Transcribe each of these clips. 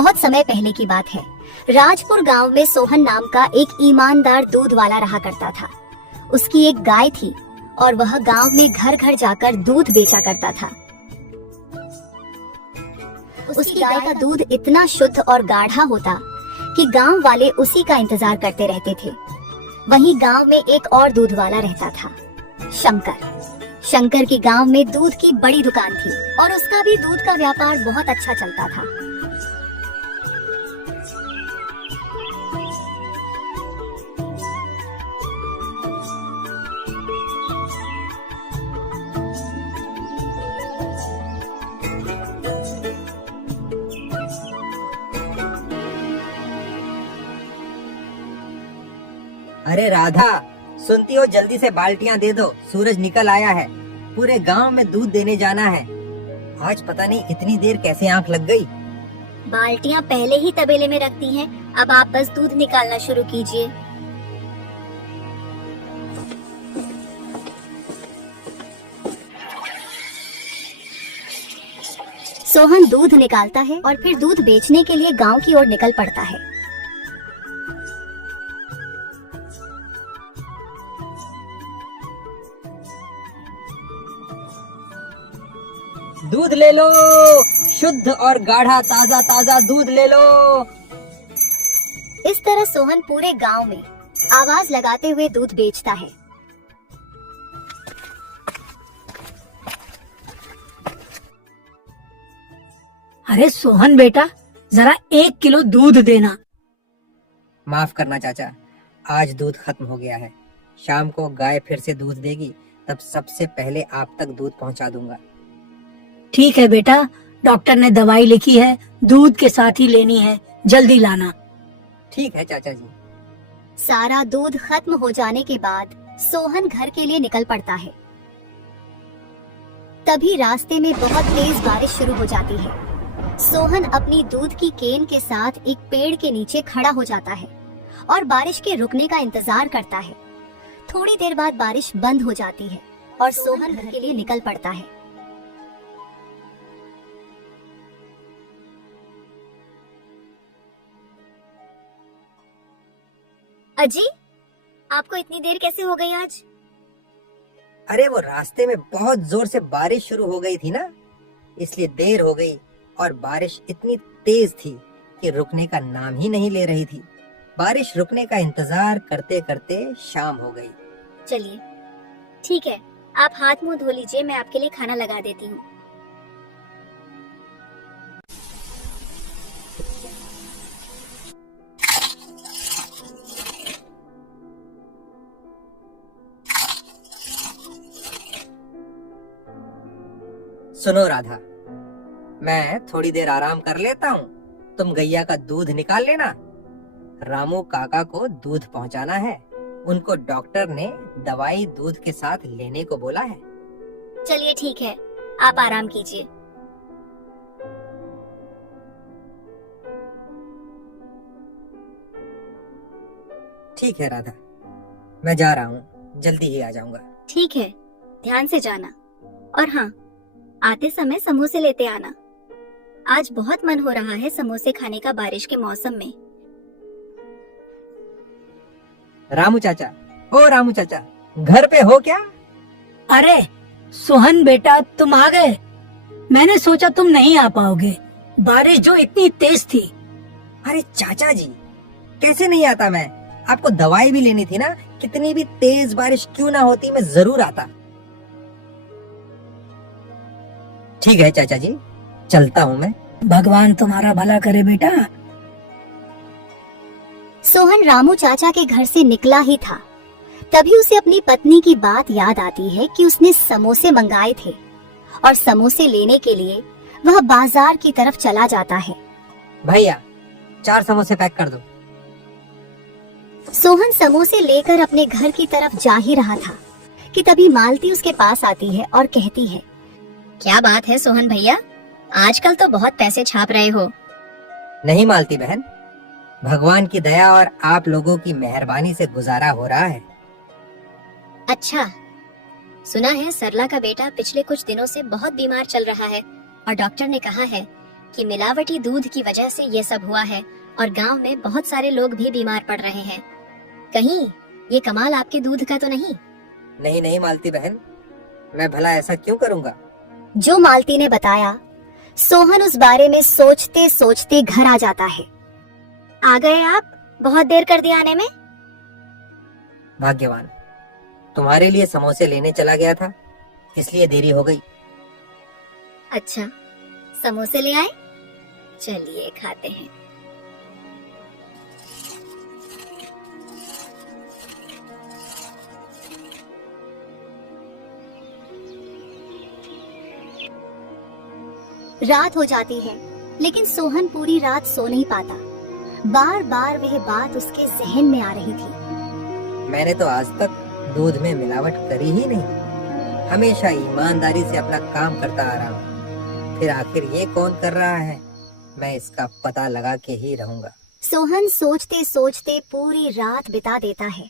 बहुत समय पहले की बात है। राजपुर गांव में सोहन नाम का एक ईमानदार दूध वाला रहा करता था। उसकी एक गाय थी और वह गांव में घर घर जाकर दूध बेचा करता था। उसकी गाय का दूध इतना शुद्ध और गाढ़ा होता कि गांव वाले उसी का इंतजार करते रहते थे। वहीं गांव में एक और दूध वाला रहता था, शंकर। शंकर की गांव में दूध की बड़ी दुकान थी और उसका भी दूध का व्यापार बहुत अच्छा चलता था। अरे राधा, सुनती हो? जल्दी से बाल्टियां दे दो, सूरज निकल आया है। पूरे गांव में दूध देने जाना है। आज पता नहीं इतनी देर कैसे आंख लग गई। बाल्टियां पहले ही तबेले में रखती हैं, अब आप बस दूध निकालना शुरू कीजिए। सोहन दूध निकालता है और फिर दूध बेचने के लिए गांव की ओर निकल पड़ता है। दूध ले लो, शुद्ध और गाढ़ा ताजा ताजा दूध ले लो। इस तरह सोहन पूरे गांव में आवाज लगाते हुए दूध बेचता है। अरे सोहन बेटा, जरा 1 किलो दूध देना। माफ करना चाचा, आज दूध खत्म हो गया है। शाम को गाय फिर से दूध देगी, तब सबसे पहले आप तक दूध पहुंचा दूंगा। ठीक है बेटा, डॉक्टर ने दवाई लिखी है, दूध के साथ ही लेनी है, जल्दी लाना। ठीक है चाचा जी। सारा दूध खत्म हो जाने के बाद सोहन घर के लिए निकल पड़ता है। तभी रास्ते में बहुत तेज बारिश शुरू हो जाती है। सोहन अपनी दूध की केन के साथ एक पेड़ के नीचे खड़ा हो जाता है और बारिश के रुकने का इंतजार करता है। थोड़ी देर बाद बारिश बंद हो जाती है और सोहन घर के लिए निकल पड़ता है। अजी, आपको इतनी देर कैसे हो गई आज? अरे वो रास्ते में बहुत जोर से बारिश शुरू हो गई थी ना, इसलिए देर हो गई। और बारिश इतनी तेज थी कि रुकने का नाम ही नहीं ले रही थी। बारिश रुकने का इंतजार करते करते शाम हो गई। चलिए ठीक है, आप हाथ मुंह धो लीजिए, मैं आपके लिए खाना लगा देती हूँ। सुनो राधा, मैं थोड़ी देर आराम कर लेता हूँ, तुम गैया का दूध निकाल लेना। रामू काका को दूध पहुँचाना है, उनको डॉक्टर ने दवाई दूध के साथ लेने को बोला है। चलिए ठीक है, आप आराम कीजिए। ठीक है राधा, मैं जा रहा हूँ, जल्दी ही आ जाऊंगा। ठीक है, ध्यान से जाना। और हाँ, आते समय समोसे लेते आना। आज बहुत मन हो रहा है समोसे खाने का बारिश के मौसम में। रामू चाचा, ओ रामू चाचा, घर पे हो क्या? अरे सोहन बेटा, तुम आ गए। मैंने सोचा तुम नहीं आ पाओगे, बारिश जो इतनी तेज थी। अरे चाचा जी, कैसे नहीं आता मैं? आपको दवाई भी लेनी थी ना, कितनी भी तेज बारिश क्यों ना होती मैं जरूर आता। ठीक है चाचा जी, चलता हूँ मैं। भगवान तुम्हारा भला करे बेटा। सोहन रामू चाचा के घर से निकला ही था, तभी उसे अपनी पत्नी की बात याद आती है कि उसने समोसे मंगाए थे और समोसे लेने के लिए वह बाजार की तरफ चला जाता है। भैया 4 समोसे पैक कर दो। सोहन समोसे लेकर अपने घर की तरफ जा ही रहा था कि तभी मालती उसके पास आती है और कहती है, क्या बात है सोहन भैया, आजकल तो बहुत पैसे छाप रहे हो। नहीं मालती बहन, भगवान की दया और आप लोगों की मेहरबानी से गुजारा हो रहा है। अच्छा, सुना है सरला का बेटा पिछले कुछ दिनों से बहुत बीमार चल रहा है और डॉक्टर ने कहा है कि मिलावटी दूध की वजह से ये सब हुआ है और गांव में बहुत सारे लोग भी बीमार पड़ रहे हैं। कहीं ये कमाल आपके दूध का तो नहीं? नहीं नहीं मालती बहन, मैं भला ऐसा क्यों करूँगा। जो मालती ने बताया, सोहन उस बारे में सोचते सोचते घर आ जाता है। आ गए आप? बहुत देर कर दिया आने में। भाग्यवान, तुम्हारे लिए समोसे लेने चला गया था, इसलिए देरी हो गई। अच्छा, समोसे ले आए? चलिए खाते हैं। रात हो जाती है, लेकिन सोहन पूरी रात सो नहीं पाता। बार बार वह बात उसके जहन में आ रही थी। मैंने तो आज तक दूध में मिलावट करी ही नहीं, हमेशा ईमानदारी से अपना काम करता आ रहा हूँ। फिर आखिर ये कौन कर रहा है, मैं इसका पता लगा के ही रहूंगा। सोहन सोचते सोचते पूरी रात बिता देता है।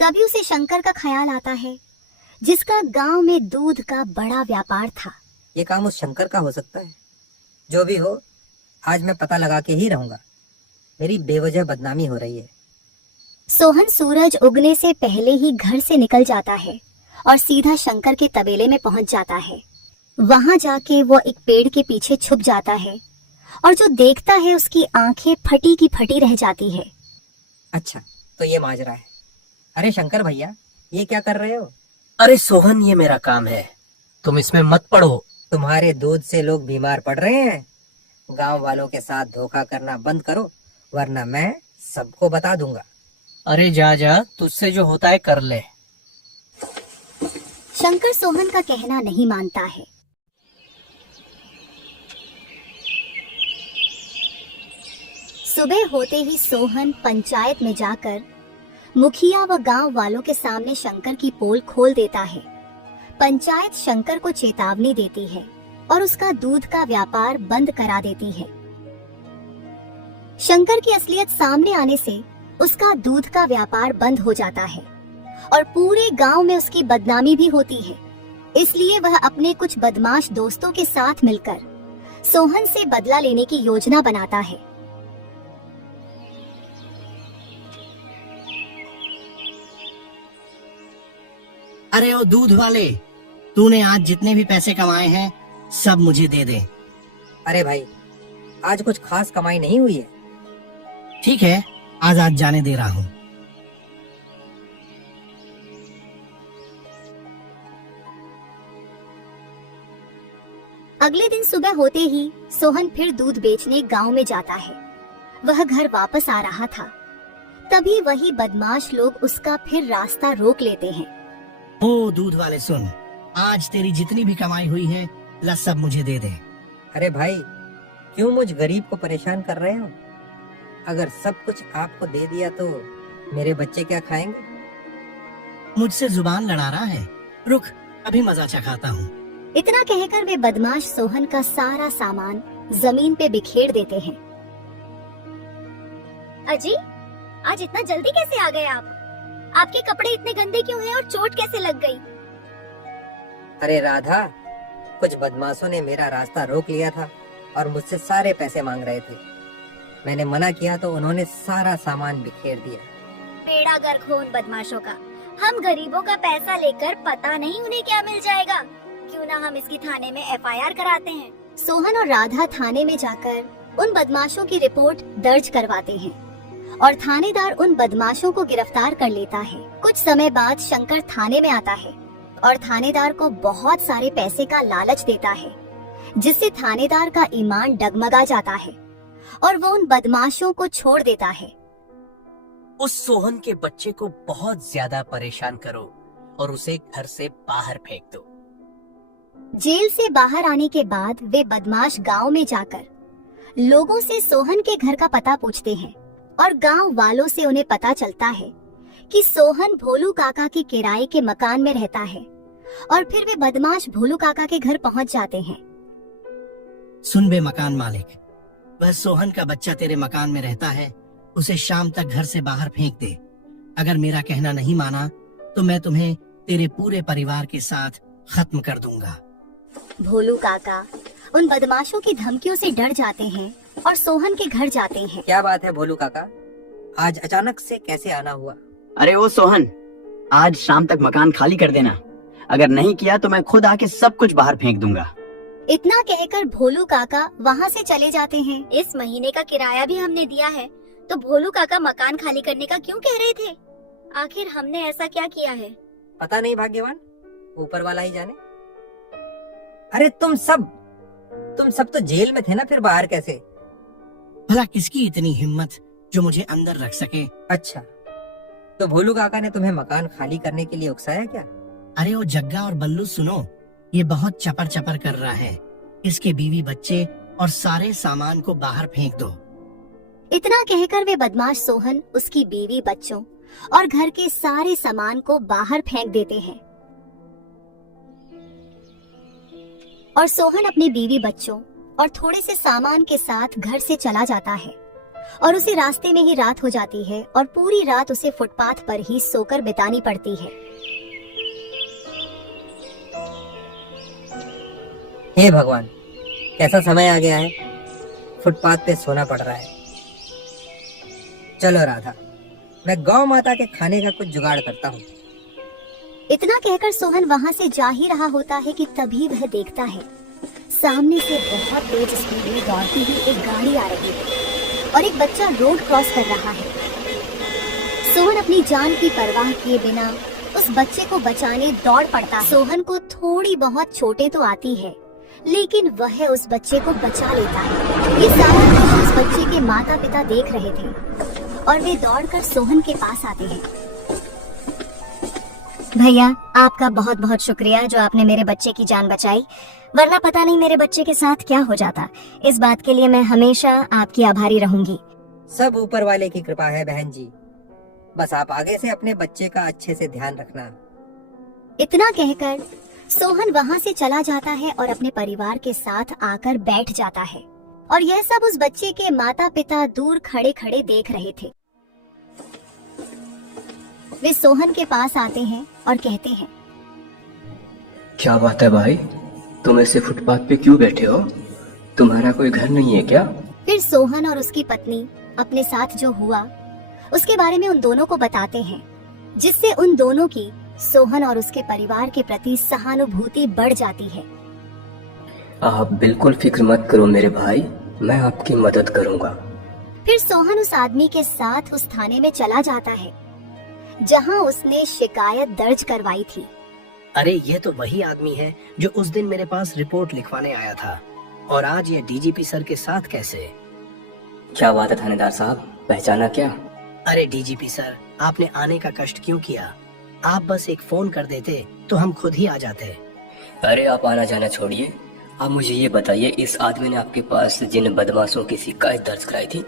तभी उसे शंकर का ख्याल आता है, जिसका गांव में दूध का बड़ा व्यापार था। ये काम उस शंकर का हो सकता है। जो भी हो, आज मैं पता लगा के ही रहूंगा। मेरी बेवजह बदनामी हो रही है। सोहन सूरज उगने से पहले ही घर से निकल जाता है और सीधा शंकर के तबेले में पहुंच जाता है। वहां जाके वो एक पेड़ के पीछे छुप जाता है और जो देखता है उसकी आंखें फटी की फटी रह जाती है। अच्छा, तो ये माजरा है। अरे शंकर भैया, ये क्या कर रहे हो? अरे सोहन, ये मेरा काम है, तुम इसमें मत पड़ो। तुम्हारे दूध से लोग बीमार पड़ रहे हैं। गांव वालों के साथ धोखा करना बंद करो, वरना मैं सबको बता दूंगा। अरे जा जा, तुझसे जो होता है कर ले। शंकर सोहन का कहना नहीं मानता है। सुबह होते ही सोहन पंचायत में जाकर मुखिया व गांव वालों के सामने शंकर की पोल खोल देता है। पंचायत शंकर को चेतावनी देती है और उसका दूध का व्यापार बंद करा देती है। शंकर की असलियत सामने आने से उसका दूध का व्यापार बंद हो जाता है और पूरे गांव में उसकी बदनामी भी होती है। इसलिए वह अपने कुछ बदमाश दोस्तों के साथ मिलकर सोहन से बदला लेने की योजना बनाता है। अरे ओ दूध वाले, तूने आज जितने भी पैसे कमाए हैं सब मुझे दे दे। अरे भाई, आज कुछ खास कमाई नहीं हुई है। ठीक है, आज जाने दे रहा हूँ। अगले दिन सुबह होते ही सोहन फिर दूध बेचने गांव में जाता है। वह घर वापस आ रहा था, तभी वही बदमाश लोग उसका फिर रास्ता रोक लेते हैं। ओ दूध वाले सुन, आज तेरी जितनी भी कमाई हुई है ला सब मुझे दे दे। अरे भाई, क्यों मुझ गरीब को परेशान कर रहे हो? अगर सब कुछ आपको दे दिया तो मेरे बच्चे क्या खाएंगे? मुझसे जुबान लड़ा रहा है, रुक अभी मजा चखाता हूँ। इतना कहकर वे बदमाश सोहन का सारा सामान जमीन पे बिखेर देते हैं। अजी, आज इतना जल्दी कैसे आ गए आप? आपके कपड़े इतने गंदे क्यों हैं और चोट कैसे लग गई? अरे राधा, कुछ बदमाशों ने मेरा रास्ता रोक लिया था और मुझसे सारे पैसे मांग रहे थे। मैंने मना किया तो उन्होंने सारा सामान बिखेर दिया। बेड़ा गर्क हो उन बदमाशों का। हम गरीबों का पैसा लेकर पता नहीं उन्हें क्या मिल जाएगा। क्यों ना हम इसकी थाने में FIR कराते हैं। सोहन और राधा थाने में जाकर उन बदमाशों की रिपोर्ट दर्ज करवाते हैं और थानेदार उन बदमाशों को गिरफ्तार कर लेता है। कुछ समय बाद शंकर थाने में आता है और थानेदार को बहुत सारे पैसे का लालच देता है, जिससे थानेदार का ईमान डगमगा जाता है और वो उन बदमाशों को छोड़ देता है। उस सोहन के बच्चे को बहुत ज्यादा परेशान करो और उसे घर से बाहर फेंक दो। जेल से बाहर आने के बाद वे बदमाश गांव में जाकर लोगों से सोहन के घर का पता पूछते हैं और गांव वालों से उन्हें पता चलता है कि सोहन भोलू काका के किराए के मकान में रहता है और फिर वे बदमाश भोलू काका के घर पहुंच जाते हैं। सुन बे मकान मालिक, वह सोहन का बच्चा तेरे मकान में रहता है, उसे शाम तक घर से बाहर फेंक दे। अगर मेरा कहना नहीं माना तो मैं तुम्हें तेरे पूरे परिवार के साथ खत्म कर दूंगा। भोलू काका उन बदमाशों की धमकियों से डर जाते हैं और सोहन के घर जाते हैं। क्या बात है भोलू काका, आज अचानक से कैसे आना हुआ? अरे ओ सोहन, आज शाम तक मकान खाली कर देना। अगर नहीं किया तो मैं खुद आके सब कुछ बाहर फेंक दूंगा। इतना कहकर भोलू काका वहाँ से चले जाते हैं। इस महीने का किराया भी हमने दिया है, तो भोलू काका मकान खाली करने का क्यों कह रहे थे? आखिर हमने ऐसा क्या किया है? पता नहीं भाग्यवान, ऊपर वाला ही जाने। अरे तुम सब तो जेल में थे ना, फिर बाहर कैसे? भला किसकी इतनी हिम्मत जो मुझे अंदर रख सके? अच्छा, तो भोलू काका ने तुम्हें मकान खाली करने के लिए उकसाया क्या? अरे वो जग्गा और बल्लू सुनो, ये बहुत चपर चपर कर रहा है। इसके बीवी बच्चे और सारे सामान को बाहर फेंक दो। इतना कहकर वे बदमाश सोहन उसकी बीवी, बच्चों और घर के सारे सामान को बाहर फेंक देते हैं। और सोहन अपनी बीवी, बच्चों और थोड़े से सामान के साथ घर से चला जाता है और उसे रास्ते में ही रात हो जाती है और पूरी रात उसे फुटपाथ पर ही सोकर बितानी पड़ती है। हे भगवान, कैसा समय आ गया है, फुटपाथ पे सोना पड़ रहा है। चलो राधा, मैं गौ माता के खाने का कुछ जुगाड़ करता हूँ। इतना कहकर सोहन वहाँ से जा ही रहा होता है कि तभी वह देखता है सामने से बहुत तेज स्पीड में दौड़ती हुई एक गाड़ी आ रही है और एक बच्चा रोड क्रॉस कर रहा है। सोहन अपनी जान की परवाह किए बिना उस बच्चे को बचाने दौड़ पड़ता। सोहन को थोड़ी बहुत चोटें तो आती है, लेकिन वह उस बच्चे को बचा लेता है। ये सारा दृश्य उस बच्चे के माता पिता देख रहे थे और वे दौड़कर सोहन के पास आते हैं। भैया, आपका बहुत बहुत शुक्रिया जो आपने मेरे बच्चे की जान बचाई, वरना पता नहीं मेरे बच्चे के साथ क्या हो जाता। इस बात के लिए मैं हमेशा आपकी आभारी रहूंगी। सब ऊपर वाले की कृपा है बहन जी, बस आप आगे से अपने बच्चे का अच्छे से ध्यान रखना। इतना कहकर सोहन वहाँ से चला जाता है और अपने परिवार के साथ आकर बैठ जाता है और यह सब उस बच्चे के माता पिता दूर खड़े खड़े देख रहे थे। वे सोहन के पास आते हैं और कहते हैं, क्या बात है भाई, तुम ऐसे फुटपाथ पे क्यों बैठे हो? तुम्हारा कोई घर नहीं है क्या? फिर सोहन और उसकी पत्नी अपने साथ जो हुआ उसके बारे में उन दोनों को बताते हैं, जिससे उन दोनों की सोहन और उसके परिवार के प्रति सहानुभूति बढ़ जाती है। आप बिल्कुल फिक्र मत करो मेरे भाई, मैं आपकी मदद करूंगा। फिर सोहन उस आदमी के साथ उस थाने में चला जाता है जहां उसने शिकायत दर्ज करवाई थी। अरे ये तो वही आदमी है जो उस दिन मेरे पास रिपोर्ट लिखवाने आया था, और आज ये डीजीपी सर के साथ कैसे? क्या बात है थानेदार साहब, पहचाना क्या? अरे डीजीपी सर, आपने आने का कष्ट क्यों किया? आप बस एक फोन कर देते तो हम खुद ही आ जाते। अरे आप आना जाना छोड़िए, आप मुझे ये बताइए, इस आदमी ने आपके पास जिन बदमाशों की शिकायत दर्ज कराई थी,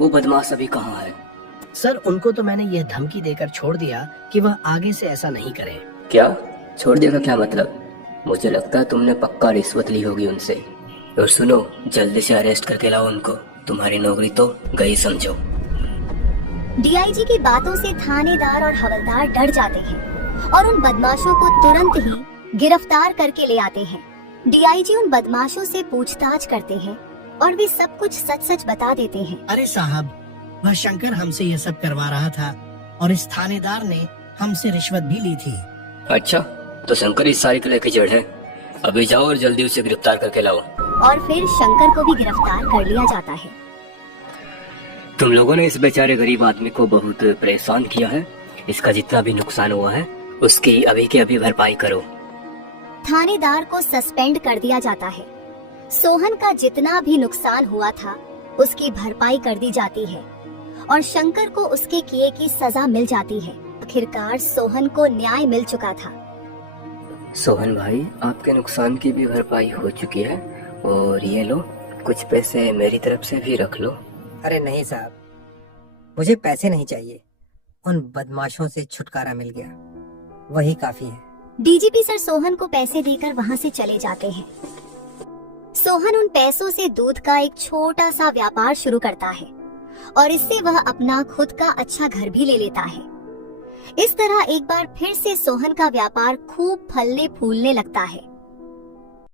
वो बदमाश अभी कहाँ है? सर, उनको तो मैंने ये धमकी देकर छोड़ दिया कि वह आगे से ऐसा नहीं करे। क्या छोड़ दिया का क्या मतलब? मुझे लगता है तुमने पक्का रिश्वत ली होगी उनसे। और सुनो, जल्दी से अरेस्ट करके लाओ उनको, तुम्हारी नौकरी तो गई समझो। डीआईजी की बातों से थानेदार और हवलदार डर जाते हैं और उन बदमाशों को तुरंत ही गिरफ्तार करके ले आते हैं। डीआईजी उन बदमाशों से पूछताछ करते हैं और वे सब कुछ सच सच बता देते हैं। अरे साहब, वह शंकर हमसे ये सब करवा रहा था और इस थानेदार ने हमसे रिश्वत भी ली थी। अच्छा, तो शंकर इस सारी के लेके जड़ है। अभी जाओ और जल्दी उसे गिरफ्तार करके लाओ। और फिर शंकर को भी गिरफ्तार कर लिया जाता है। तुम लोगों ने इस बेचारे गरीब आदमी को बहुत परेशान किया है, इसका जितना भी नुकसान हुआ है उसकी अभी के अभी भरपाई करो। थानेदार को सस्पेंड कर दिया जाता है। सोहन का जितना भी नुकसान हुआ था उसकी भरपाई कर दी जाती है और शंकर को उसके किए की सजा मिल जाती है। आखिरकार सोहन को न्याय मिल चुका था। सोहन भाई, आपके नुकसान की भी भरपाई हो चुकी है, और ये लो कुछ पैसे मेरी तरफ से भी रख लो। अरे नहीं साहब, मुझे पैसे नहीं चाहिए, उन बदमाशों से छुटकारा मिल गया, वही काफी है। डीजीपी सर सोहन को पैसे देकर वहाँ से चले जाते हैं। सोहन उन पैसों से दूध का एक छोटा सा व्यापार शुरू करता है और इससे वह अपना खुद का अच्छा घर भी ले लेता है। इस तरह एक बार फिर से सोहन का व्यापार खूब फलने फूलने लगता है।